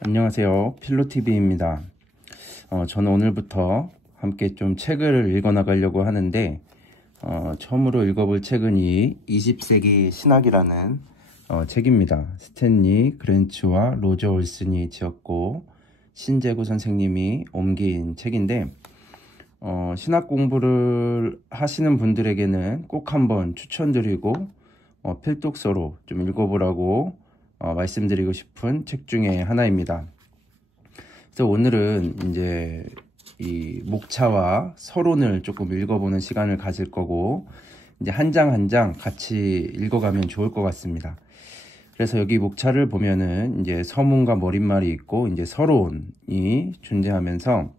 안녕하세요. 필로TV입니다. 저는 오늘부터 함께 좀 책을 읽어 나가려고 하는데, 처음으로 읽어볼 책은 이 20세기 신학이라는 책입니다. 스탠리 그랜츠와 로저 올슨이 지었고 신재구 선생님이 옮긴 책인데, 신학 공부를 하시는 분들에게는 꼭 한번 추천드리고 필독서로 좀 읽어보라고 말씀드리고 싶은 책 중에 하나입니다. 그래서 오늘은 이제 이 목차와 서론을 조금 읽어보는 시간을 가질 거고, 이제 한 장 한 장 같이 읽어가면 좋을 것 같습니다. 그래서 여기 목차를 보면은 이제 서문과 머릿말이 있고, 이제 서론이 존재하면서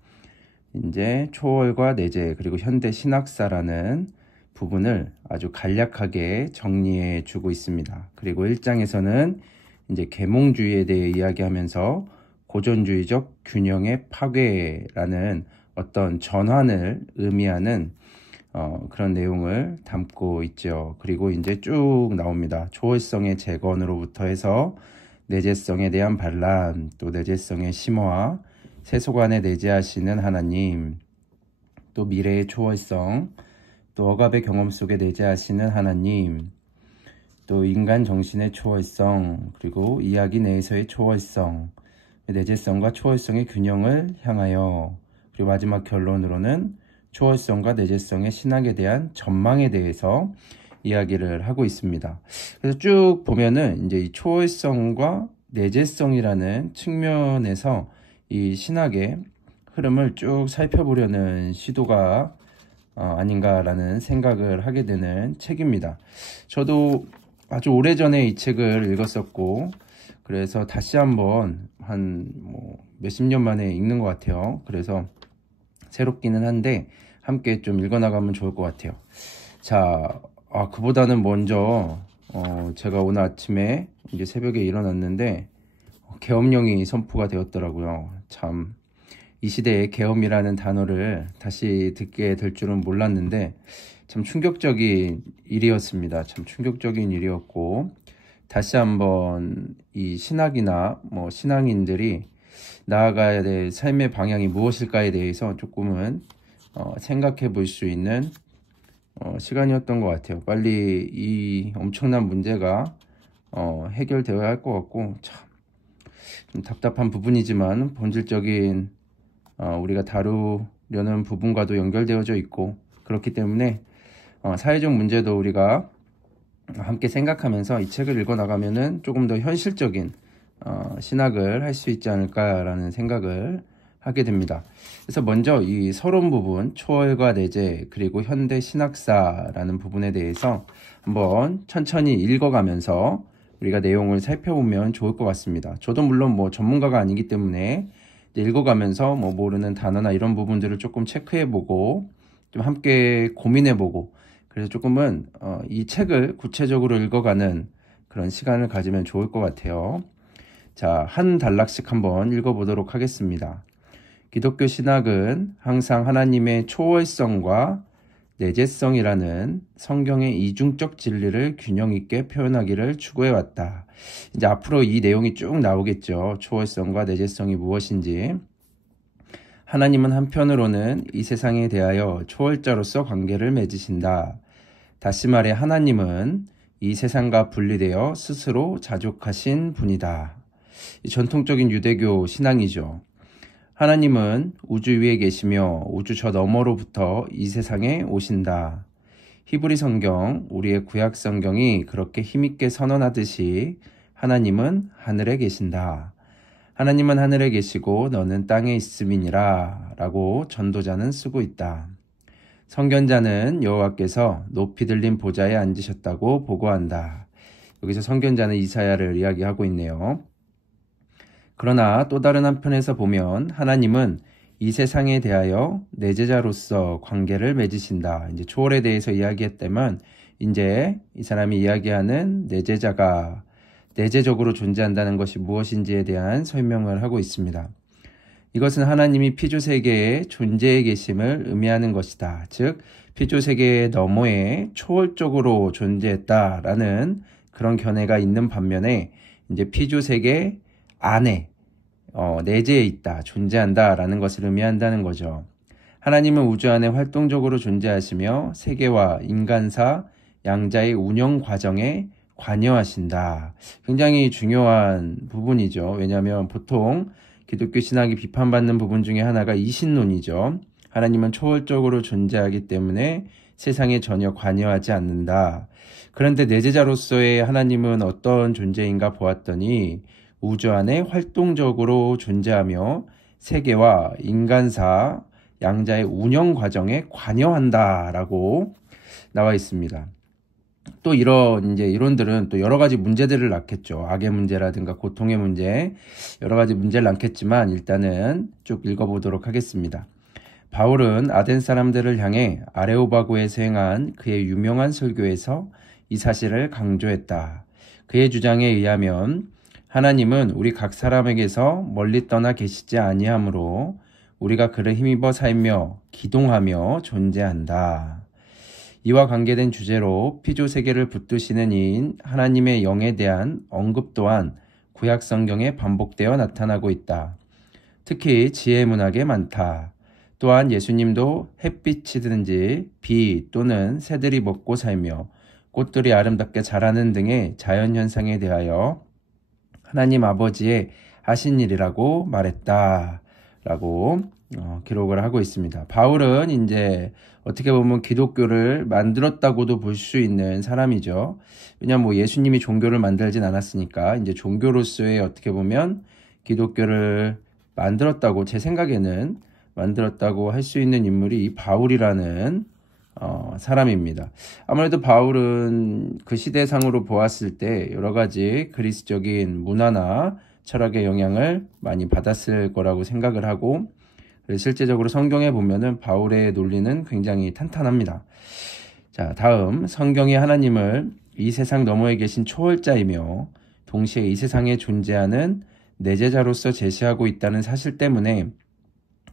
이제 초월과 내재 그리고 현대 신학사라는 부분을 아주 간략하게 정리해 주고 있습니다. 그리고 1장에서는 이제 계몽주의에 대해 이야기하면서 고전주의적 균형의 파괴라는 어떤 전환을 의미하는 그런 내용을 담고 있죠. 그리고 이제 쭉 나옵니다. 초월성의 재건으로부터 해서 내재성에 대한 반란, 또 내재성의 심화, 세속안에 내재하시는 하나님, 또 미래의 초월성, 또 억압의 경험 속에 내재하시는 하나님, 또 인간 정신의 초월성, 그리고 이야기 내에서의 초월성, 내재성과 초월성의 균형을 향하여, 그리고 마지막 결론으로는 초월성과 내재성의 신학에 대한 전망에 대해서 이야기를 하고 있습니다. 그래서 쭉 보면은 이제 이 초월성과 내재성이라는 측면에서 이 신학의 흐름을 쭉 살펴보려는 시도가 아닌가라는 생각을 하게 되는 책입니다. 저도 아주 오래전에 이 책을 읽었었고, 그래서 다시 한번 몇십 년 만에 읽는 것 같아요. 그래서 새롭기는 한데 함께 좀 읽어나가면 좋을 것 같아요. 자, 그보다는 먼저 제가 오늘 아침에 이제 새벽에 일어났는데 계엄령이 선포가 되었더라고요. 참, 이 시대에 계엄이라는 단어를 다시 듣게 될 줄은 몰랐는데 참 충격적인 일이었습니다. 참 충격적인 일이었고, 다시 한번 이 신학이나 신앙인들이 나아가야 될 삶의 방향이 무엇일까에 대해서 조금은 생각해 볼 수 있는 시간이었던 것 같아요. 빨리 이 엄청난 문제가 해결되어야 할 것 같고, 참 좀 답답한 부분이지만 본질적인 우리가 다루려는 부분과도 연결되어져 있고, 그렇기 때문에 사회적 문제도 우리가 함께 생각하면서 이 책을 읽어나가면은 조금 더 현실적인 신학을 할 수 있지 않을까라는 생각을 하게 됩니다. 그래서 먼저 이 서론 부분, 초월과 내재 그리고 현대 신학사라는 부분에 대해서 한번 천천히 읽어가면서 우리가 내용을 살펴보면 좋을 것 같습니다. 저도 물론 전문가가 아니기 때문에 읽어가면서 모르는 단어나 이런 부분들을 조금 체크해보고 좀 함께 고민해보고, 그래서 조금은 이 책을 구체적으로 읽어가는 그런 시간을 가지면 좋을 것 같아요. 자, 한 단락씩 한번 읽어보도록 하겠습니다. 기독교 신학은 항상 하나님의 초월성과 내재성이라는 성경의 이중적 진리를 균형 있게 표현하기를 추구해왔다. 이제 앞으로 이 내용이 쭉 나오겠죠. 초월성과 내재성이 무엇인지. 하나님은 한편으로는 이 세상에 대하여 초월자로서 관계를 맺으신다. 다시 말해 하나님은 이 세상과 분리되어 스스로 자족하신 분이다. 전통적인 유대교 신앙이죠. 하나님은 우주 위에 계시며 우주 저 너머로부터 이 세상에 오신다. 히브리 성경, 우리의 구약 성경이 그렇게 힘있게 선언하듯이 하나님은 하늘에 계신다. 하나님은 하늘에 계시고 너는 땅에 있음이니라 라고 전도자는 쓰고 있다. 선견자는 여호와께서 높이 들린 보좌에 앉으셨다고 보고한다. 여기서 선견자는 이사야를 이야기하고 있네요. 그러나 또 다른 한편에서 보면 하나님은 이 세상에 대하여 내재자로서 관계를 맺으신다. 이제 초월에 대해서 이야기했다면 이제 이 사람이 이야기하는 내재자가 내재적으로 존재한다는 것이 무엇인지에 대한 설명을 하고 있습니다. 이것은 하나님이 피조세계의 존재에 계심을 의미하는 것이다. 즉 피조세계 너머에 초월적으로 존재했다라는 그런 견해가 있는 반면에 이제 피조세계 안에 내재해 있다, 존재한다 라는 것을 의미한다는 거죠. 하나님은 우주 안에 활동적으로 존재하시며 세계와 인간사, 양자의 운영 과정에 관여하신다. 굉장히 중요한 부분이죠. 왜냐하면 보통 기독교 신학이 비판받는 부분 중에 하나가 이신론이죠. 하나님은 초월적으로 존재하기 때문에 세상에 전혀 관여하지 않는다. 그런데 내재자로서의 하나님은 어떤 존재인가 보았더니 우주 안에 활동적으로 존재하며 세계와 인간사, 양자의 운영 과정에 관여한다라고 나와 있습니다. 또 이런 이론들은 또 여러 가지 문제들을 낳겠죠. 악의 문제라든가 고통의 문제, 여러 가지 문제를 낳겠지만 일단은 쭉 읽어보도록 하겠습니다. 바울은 아덴 사람들을 향해 아레오바고에서 행한 그의 유명한 설교에서 이 사실을 강조했다. 그의 주장에 의하면 하나님은 우리 각 사람에게서 멀리 떠나 계시지 아니하므로 우리가 그를 힘입어 살며 기동하며 존재한다. 이와 관계된 주제로 피조 세계를 붙드시는 이인 하나님의 영에 대한 언급 또한 구약 성경에 반복되어 나타나고 있다. 특히 지혜 문학에 많다. 또한 예수님도 햇빛이든지 비 또는 새들이 먹고 살며 꽃들이 아름답게 자라는 등의 자연현상에 대하여 하나님 아버지의 하신 일이라고 말했다. 라고 기록을 하고 있습니다. 바울은 이제 어떻게 보면 기독교를 만들었다고도 볼 수 있는 사람이죠. 왜냐하면 예수님이 종교를 만들진 않았으니까 이제 종교로서의 어떻게 보면 기독교를 만들었다고 제 생각에는 만들었다고 할 수 있는 인물이 이 바울이라는 사람입니다. 아무래도 바울은 그 시대상으로 보았을 때 여러 가지 그리스적인 문화나 철학의 영향을 많이 받았을 거라고 생각을 하고 실제적으로 성경에 보면은 바울의 논리는 굉장히 탄탄합니다. 자, 다음 성경이 하나님을 이 세상 너머에 계신 초월자이며 동시에 이 세상에 존재하는 내재자로서 제시하고 있다는 사실 때문에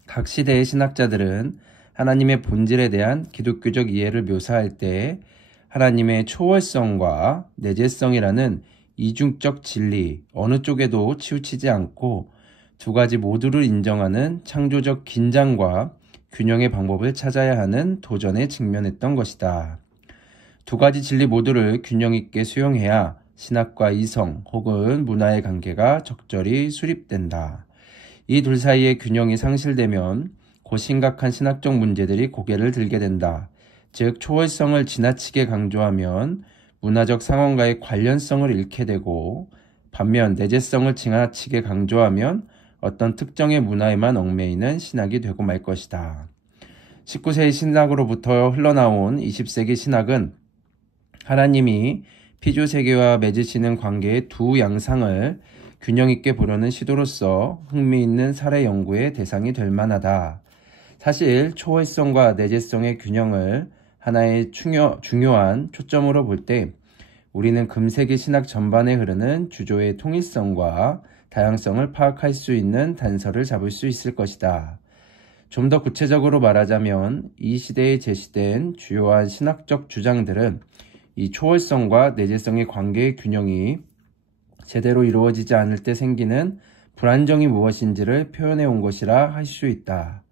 각 시대의 신학자들은 하나님의 본질에 대한 기독교적 이해를 묘사할 때 하나님의 초월성과 내재성이라는 이중적 진리 어느 쪽에도 치우치지 않고 두 가지 모두를 인정하는 창조적 긴장과 균형의 방법을 찾아야 하는 도전에 직면했던 것이다. 두 가지 진리 모두를 균형 있게 수용해야 신학과 이성 혹은 문화의 관계가 적절히 수립된다. 이 둘 사이의 균형이 상실되면 곧 심각한 신학적 문제들이 고개를 들게 된다. 즉 초월성을 지나치게 강조하면 문화적 상황과의 관련성을 잃게 되고 반면 내재성을 지나치게 강조하면 어떤 특정의 문화에만 얽매이는 신학이 되고 말 것이다. 19세기 신학으로부터 흘러나온 20세기 신학은 하나님이 피조세계와 맺으시는 관계의 두 양상을 균형 있게 보려는 시도로서 흥미있는 사례 연구의 대상이 될 만하다. 사실 초월성과 내재성의 균형을 하나의 중요한 초점으로 볼 때 우리는 금세기 신학 전반에 흐르는 주조의 통일성과 다양성을 파악할 수 있는 단서를 잡을 수 있을 것이다. 좀 더 구체적으로 말하자면 이 시대에 제시된 주요한 신학적 주장들은 이 초월성과 내재성의 관계의 균형이 제대로 이루어지지 않을 때 생기는 불안정이 무엇인지를 표현해 온 것이라 할 수 있다.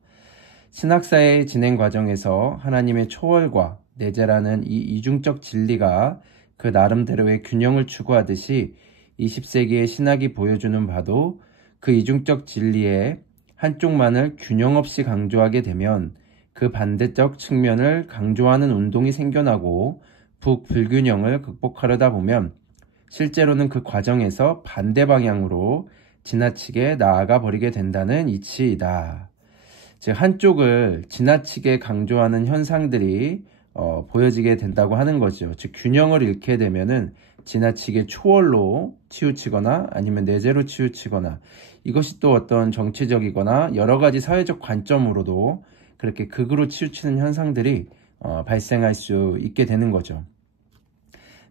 신학사의 진행 과정에서 하나님의 초월과 내재라는 이 이중적 진리가 그 나름대로의 균형을 추구하듯이 20세기의 신학이 보여주는 바도 그 이중적 진리의 한쪽만을 균형 없이 강조하게 되면 그 반대적 측면을 강조하는 운동이 생겨나고 불균형을 극복하려다 보면 실제로는 그 과정에서 반대 방향으로 지나치게 나아가 버리게 된다는 이치이다. 즉 한쪽을 지나치게 강조하는 현상들이 보여지게 된다고 하는 거죠. 즉 균형을 잃게 되면은 지나치게 초월로 치우치거나 아니면 내재로 치우치거나 이것이 또 어떤 정치적이거나 여러 가지 사회적 관점으로도 그렇게 극으로 치우치는 현상들이 발생할 수 있게 되는 거죠.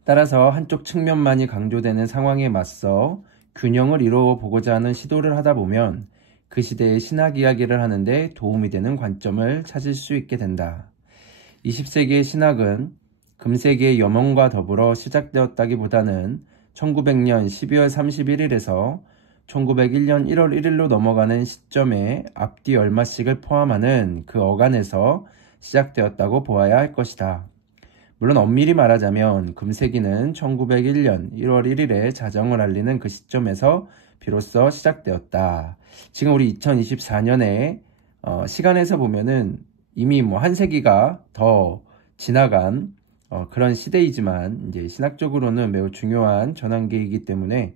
따라서 한쪽 측면만이 강조되는 상황에 맞서 균형을 이루어 보고자 하는 시도를 하다 보면 그 시대의 신학 이야기를 하는데 도움이 되는 관점을 찾을 수 있게 된다. 20세기의 신학은 금세기의 염원과 더불어 시작되었다기보다는 1900년 12월 31일에서 1901년 1월 1일로 넘어가는 시점에 앞뒤 얼마씩을 포함하는 그 어간에서 시작되었다고 보아야 할 것이다. 물론 엄밀히 말하자면 금세기는 1901년 1월 1일에 자정을 알리는 그 시점에서 비로소 시작되었다. 지금 우리 2024년에 시간에서 보면은 이미 뭐 한 세기가 더 지나간 그런 시대이지만 이제 신학적으로는 매우 중요한 전환기이기 때문에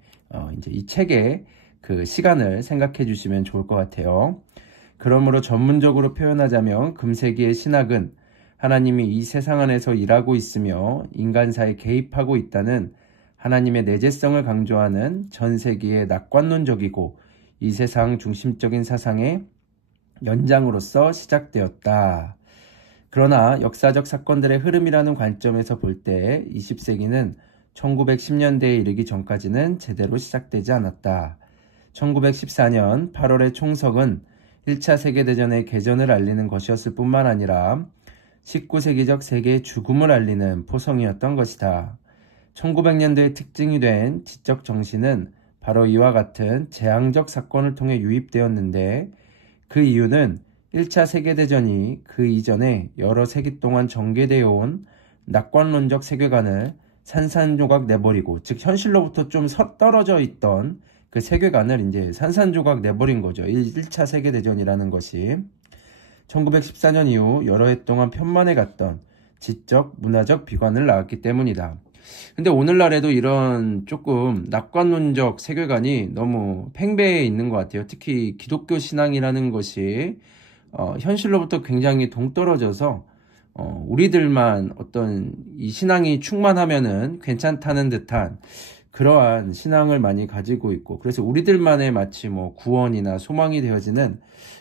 이제 이 책의 그 시간을 생각해 주시면 좋을 것 같아요. 그러므로 전문적으로 표현하자면 금세기의 신학은 하나님이 이 세상 안에서 일하고 있으며 인간사에 개입하고 있다는 하나님의 내재성을 강조하는 전 세기의 낙관론적이고 이 세상 중심적인 사상의 연장으로서 시작되었다. 그러나 역사적 사건들의 흐름이라는 관점에서 볼 때 20세기는 1910년대에 이르기 전까지는 제대로 시작되지 않았다. 1914년 8월의 총석은 1차 세계대전의 개전을 알리는 것이었을 뿐만 아니라 19세기적 세계의 죽음을 알리는 포성이었던 것이다. 1900년도의 특징이 된 지적 정신은 바로 이와 같은 재앙적 사건을 통해 유입되었는데 그 이유는 1차 세계대전이 그 이전에 여러 세기 동안 전개되어 온 낙관론적 세계관을 산산조각 내버리고, 즉 현실로부터 좀 떨어져 있던 그 세계관을 이제 산산조각 내버린 거죠. 1차 세계대전이라는 것이 1914년 이후 여러 해 동안 편만해 갔던 지적, 문화적 비관을 낳았기 때문이다. 근데 오늘날에도 이런 조금 낙관론적 세계관이 너무 팽배해 있는 것 같아요. 특히 기독교 신앙이라는 것이 현실로부터 굉장히 동떨어져서 우리들만 어떤 이 신앙이 충만하면은 괜찮다는 듯한 그러한 신앙을 많이 가지고 있고, 그래서 우리들만의 마치 뭐 구원이나 소망이 되어지는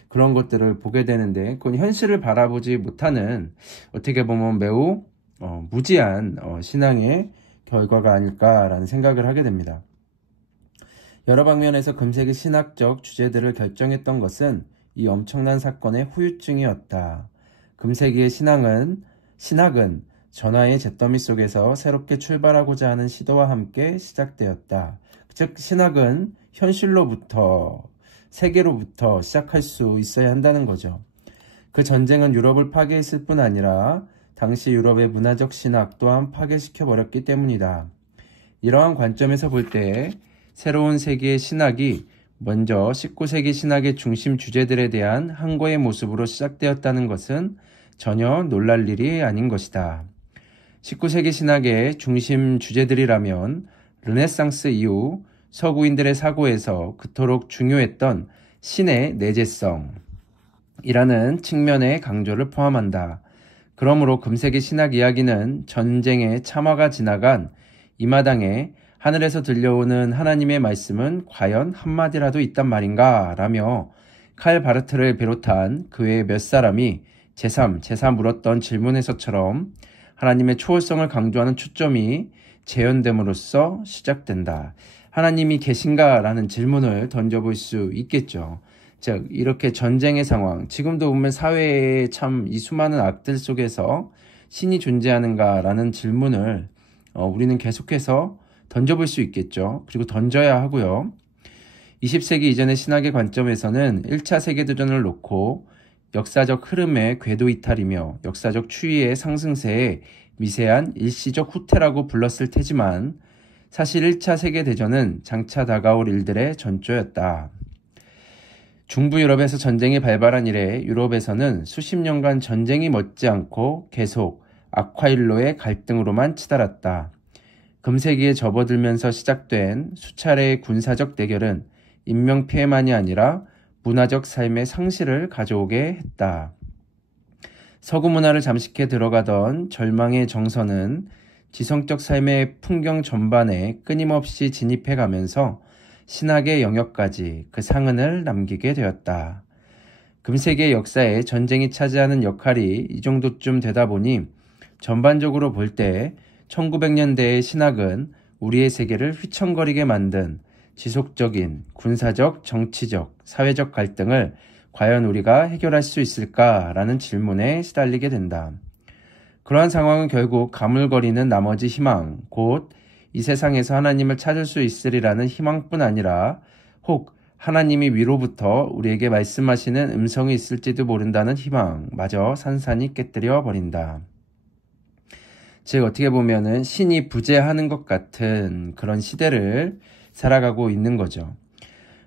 그런 것들을 보게 되는데, 그건 현실을 바라보지 못하는 어떻게 보면 매우 무지한 신앙의 결과가 아닐까라는 생각을 하게 됩니다. 여러 방면에서 금세기 신학적 주제들을 결정했던 것은 이 엄청난 사건의 후유증이었다. 금세기의 신학은 전하의 잿더미 속에서 새롭게 출발하고자 하는 시도와 함께 시작되었다. 즉 신학은 현실로부터, 세계로부터 시작할 수 있어야 한다는 거죠. 그 전쟁은 유럽을 파괴했을 뿐 아니라 당시 유럽의 문화적 신학 또한 파괴시켜버렸기 때문이다. 이러한 관점에서 볼 때 새로운 세기의 신학이 먼저 19세기 신학의 중심 주제들에 대한 항거의 모습으로 시작되었다는 것은 전혀 놀랄 일이 아닌 것이다. 19세기 신학의 중심 주제들이라면 르네상스 이후 서구인들의 사고에서 그토록 중요했던 신의 내재성이라는 측면의 강조를 포함한다. 그러므로 금세기 신학 이야기는 전쟁의 참화가 지나간 이 마당에 하늘에서 들려오는 하나님의 말씀은 과연 한마디라도 있단 말인가? 라며 칼 바르트를 비롯한 그 외의 몇 사람이 제삼 물었던 질문에서처럼 하나님의 초월성을 강조하는 초점이 재현됨으로써 시작된다. 하나님이 계신가? 라는 질문을 던져볼 수 있겠죠. 즉 이렇게 전쟁의 상황, 지금도 보면 사회의 참 이 수많은 악들 속에서 신이 존재하는가? 라는 질문을 우리는 계속해서 던져볼 수 있겠죠. 그리고 던져야 하고요. 20세기 이전의 신학의 관점에서는 1차 세계대전을 놓고 역사적 흐름의 궤도 이탈이며 역사적 추이의 상승세의 미세한 일시적 후퇴라고 불렀을 테지만 사실 1차 세계대전은 장차 다가올 일들의 전조였다. 중부 유럽에서 전쟁이 발발한 이래 유럽에서는 수십 년간 전쟁이 멎지않고 계속 악화일로의 갈등으로만 치달았다. 금세기에 접어들면서 시작된 수차례의 군사적 대결은 인명피해만이 아니라 문화적 삶의 상실을 가져오게 했다. 서구 문화를 잠식해 들어가던 절망의 정서는 지성적 삶의 풍경 전반에 끊임없이 진입해가면서 신학의 영역까지 그 상흔을 남기게 되었다. 금세기의 역사에 전쟁이 차지하는 역할이 이 정도쯤 되다 보니 전반적으로 볼 때 1900년대의 신학은 우리의 세계를 휘청거리게 만든 지속적인 군사적, 정치적, 사회적 갈등을 과연 우리가 해결할 수 있을까라는 질문에 시달리게 된다. 그러한 상황은 결국 가물거리는 나머지 희망, 곧 이 세상에서 하나님을 찾을 수 있으리라는 희망뿐 아니라 혹 하나님이 위로부터 우리에게 말씀하시는 음성이 있을지도 모른다는 희망마저 산산이 깨뜨려 버린다. 즉 어떻게 보면은 신이 부재하는 것 같은 그런 시대를 살아가고 있는 거죠.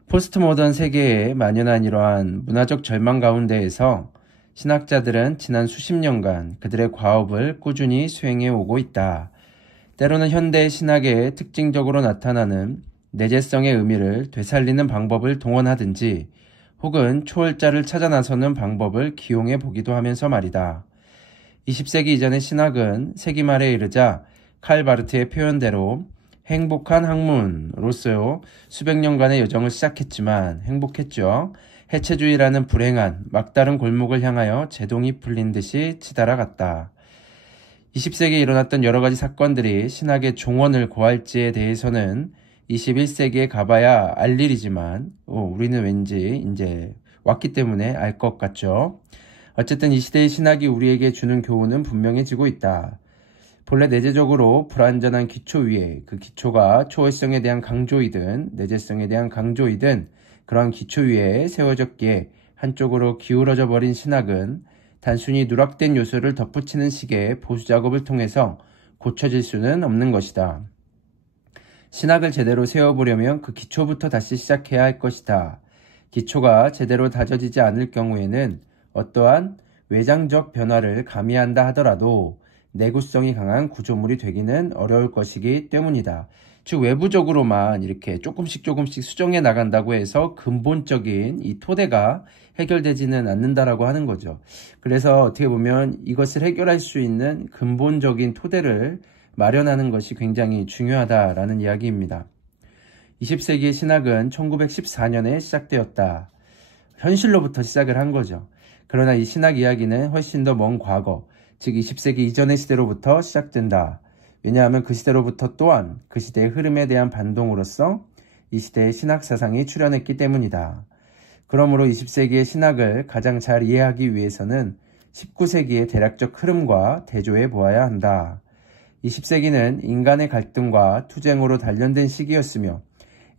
포스트 모던 세계에 만연한 이러한 문화적 절망 가운데에서 신학자들은 지난 수십 년간 그들의 과업을 꾸준히 수행해 오고 있다. 때로는 현대 신학의 특징적으로 나타나는 내재성의 의미를 되살리는 방법을 동원하든지 혹은 초월자를 찾아 나서는 방법을 기용해 보기도 하면서 말이다. 20세기 이전의 신학은 세기 말에 이르자 칼 바르트의 표현대로 행복한 학문으로서 수백 년간의 여정을 시작했지만 행복했죠. 해체주의라는 불행한 막다른 골목을 향하여 제동이 풀린 듯이 치달아 갔다. 20세기에 일어났던 여러 가지 사건들이 신학의 종언을 고할지에 대해서는 21세기에 가봐야 알 일이지만 우리는 왠지 이제 왔기 때문에 알 것 같죠. 어쨌든 이 시대의 신학이 우리에게 주는 교훈은 분명해지고 있다. 본래 내재적으로 불완전한 기초 위에 그 기초가 초월성에 대한 강조이든 내재성에 대한 강조이든 그러한 기초 위에 세워졌기에 한쪽으로 기울어져 버린 신학은 단순히 누락된 요소를 덧붙이는 식의 보수작업을 통해서 고쳐질 수는 없는 것이다. 신학을 제대로 세워보려면 그 기초부터 다시 시작해야 할 것이다. 기초가 제대로 다져지지 않을 경우에는 어떠한 외장적 변화를 가미한다 하더라도 내구성이 강한 구조물이 되기는 어려울 것이기 때문이다. 즉 외부적으로만 이렇게 조금씩 수정해 나간다고 해서 근본적인 이 토대가 해결되지는 않는다라고 하는 거죠. 그래서 어떻게 보면 이것을 해결할 수 있는 근본적인 토대를 마련하는 것이 굉장히 중요하다라는 이야기입니다. 20세기의 신학은 1914년에 시작되었다. 현실로부터 시작을 한 거죠. 그러나 이 신학 이야기는 훨씬 더 먼 과거, 즉 20세기 이전의 시대로부터 시작된다. 왜냐하면 그 시대로부터 또한 그 시대의 흐름에 대한 반동으로서 이 시대의 신학 사상이 출현했기 때문이다. 그러므로 20세기의 신학을 가장 잘 이해하기 위해서는 19세기의 대략적 흐름과 대조해 보아야 한다. 20세기는 인간의 갈등과 투쟁으로 단련된 시기였으며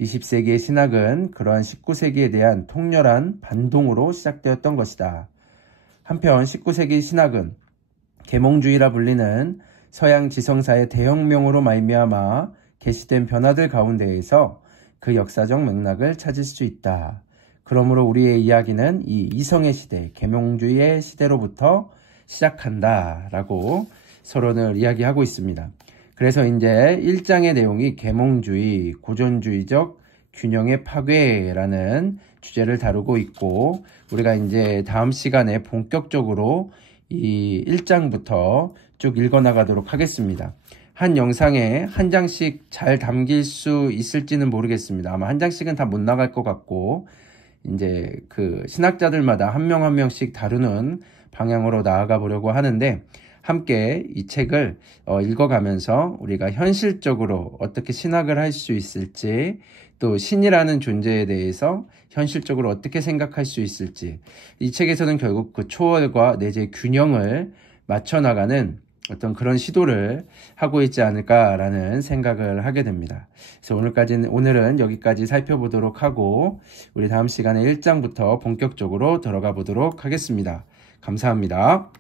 20세기의 신학은 그러한 19세기에 대한 통렬한 반동으로 시작되었던 것이다. 한편 19세기 신학은 계몽주의라 불리는 서양 지성사의 대혁명으로 말미암아 계시된 변화들 가운데에서 그 역사적 맥락을 찾을 수 있다. 그러므로 우리의 이야기는 이 이성의 시대, 계몽주의의 시대로부터 시작한다라고 서론을 이야기하고 있습니다. 그래서 이제 1장의 내용이 계몽주의, 고전주의적 균형의 파괴라는 주제를 다루고 있고 우리가 이제 다음 시간에 본격적으로 이 1장부터 쭉 읽어나가도록 하겠습니다. 한 영상에 한 장씩 잘 담길 수 있을지는 모르겠습니다. 아마 한 장씩은 다 못 나갈 것 같고 이제 그 신학자들마다 한 명 한 명씩 다루는 방향으로 나아가 보려고 하는데 함께 이 책을 읽어가면서 우리가 현실적으로 어떻게 신학을 할 수 있을지 또 신이라는 존재에 대해서 현실적으로 어떻게 생각할 수 있을지 이 책에서는 결국 그 초월과 내재의 균형을 맞춰나가는 어떤 그런 시도를 하고 있지 않을까라는 생각을 하게 됩니다. 그래서 오늘은 여기까지 살펴보도록 하고 우리 다음 시간에 1장부터 본격적으로 들어가 보도록 하겠습니다. 감사합니다.